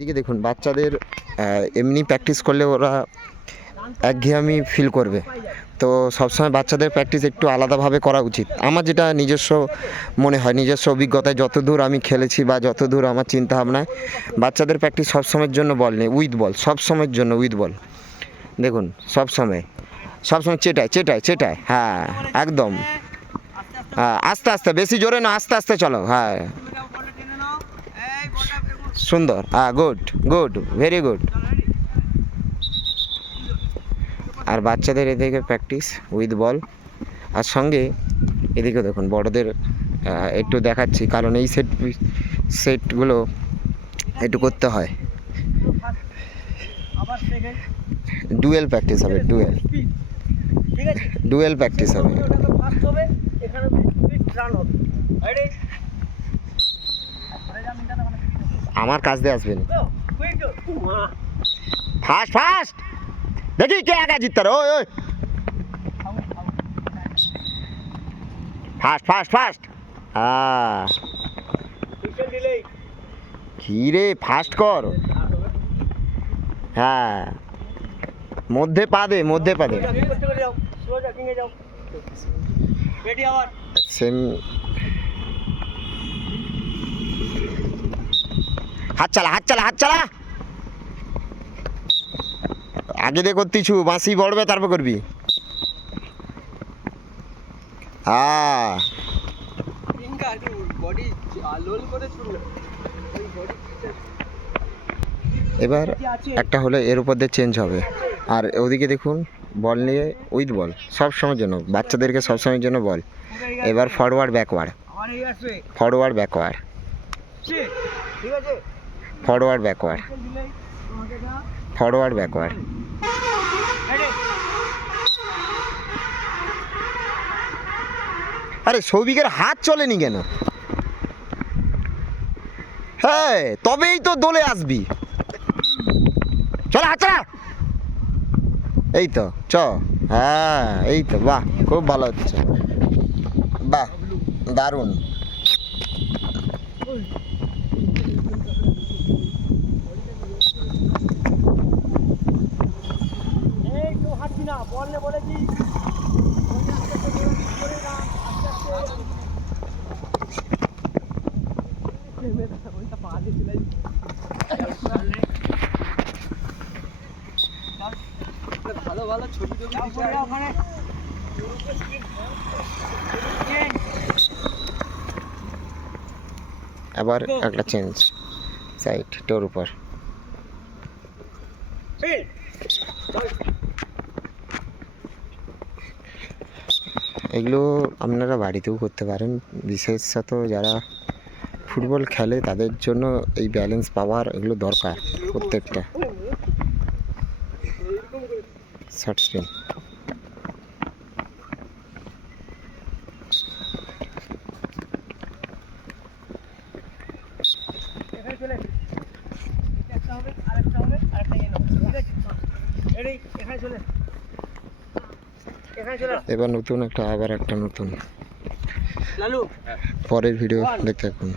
এদিকে দেখুন বাচ্চাদের এমনি প্র্যাকটিস করলে ওরা একঘেয়েমি ফিল করবে। তো সবসময় বাচ্চাদের প্র্যাকটিস একটু আলাদাভাবে করা উচিত। আমার যেটা নিজস্ব মনে হয়, নিজস্ব অভিজ্ঞতায় যতদূর আমি খেলেছি বা যতদূর আমার চিন্তাভাবনায়, বাচ্চাদের প্র্যাকটিস সবসময়ের জন্য বল নেই, উইথ বল, সবসময়ের জন্য উইথ বল। দেখুন সবসময় চেটায় চেটায় চেটায়, হ্যাঁ একদম, হ্যাঁ আস্তে আস্তে, বেশি জোরে না, আস্তে আস্তে চলো, হ্যাঁ সুন্দর, হ্যাঁ গুড গুড, ভেরি গুড। আর বাচ্চাদের এদিকে প্র্যাকটিস উইথ বল, আর সঙ্গে এদিকে দেখুন বড়দের একটু দেখাচ্ছি, কারণ এই সেটগুলো একটু করতে হয়। ডুয়েল প্র্যাকটিস হবে, ডুয়েল প্র্যাকটিস হবে। আমার কাছ দিয়ে আসবেন ফাস্ট ফাস্ট, দেখি কে আগে জিততে পারে। ওই ওই ফাস্ট ফাস্ট ফাস্ট, হ্যাঁ কি রে, ফাস্ট কর, হ্যাঁ মধ্যে পা দে, মধ্যে পা দে, সেম। হাত চালা হাত চালা হাত চালা, আগে দিয়ে করতেছু, বাঁশি বড়বে তারপর করবি, হ্যাঁ এবার একটা হলে এর উপর দিয়ে চেঞ্জ হবে। আর ওদিকে দেখুন বল নিয়ে উইথ বল, সব সময়ের জন্য বাচ্চাদেরকে সব সময়ের জন্য বল। এবার forward backward, forward backward, forward backward, forward backward. আরে সৌভিকের হাত চলেনি কেন? হ্যাঁ তবেই তো দোলে আসবি, চলো হাত চালা, এই তো চ, হ্যাঁ এই তো, বাহ খুব ভালো হচ্ছে, বাহ দারুণ। ভালো ভালো ছবি টবি ওখানে আবার একটা চেঞ্জ সাইড টোর উপর। এগুলো আপনারা বাড়িতেও করতে পারেন, বিশেষত যারা ফুটবল খেলে তাদের জন্য এই ব্যালেন্স পাওয়ার এগুলো দরকার প্রত্যেকটা। শর্ট স্পিন, এবার নতুন একটা, আবার একটা নতুন, পরের ভিডিও দেখতে থাকুন।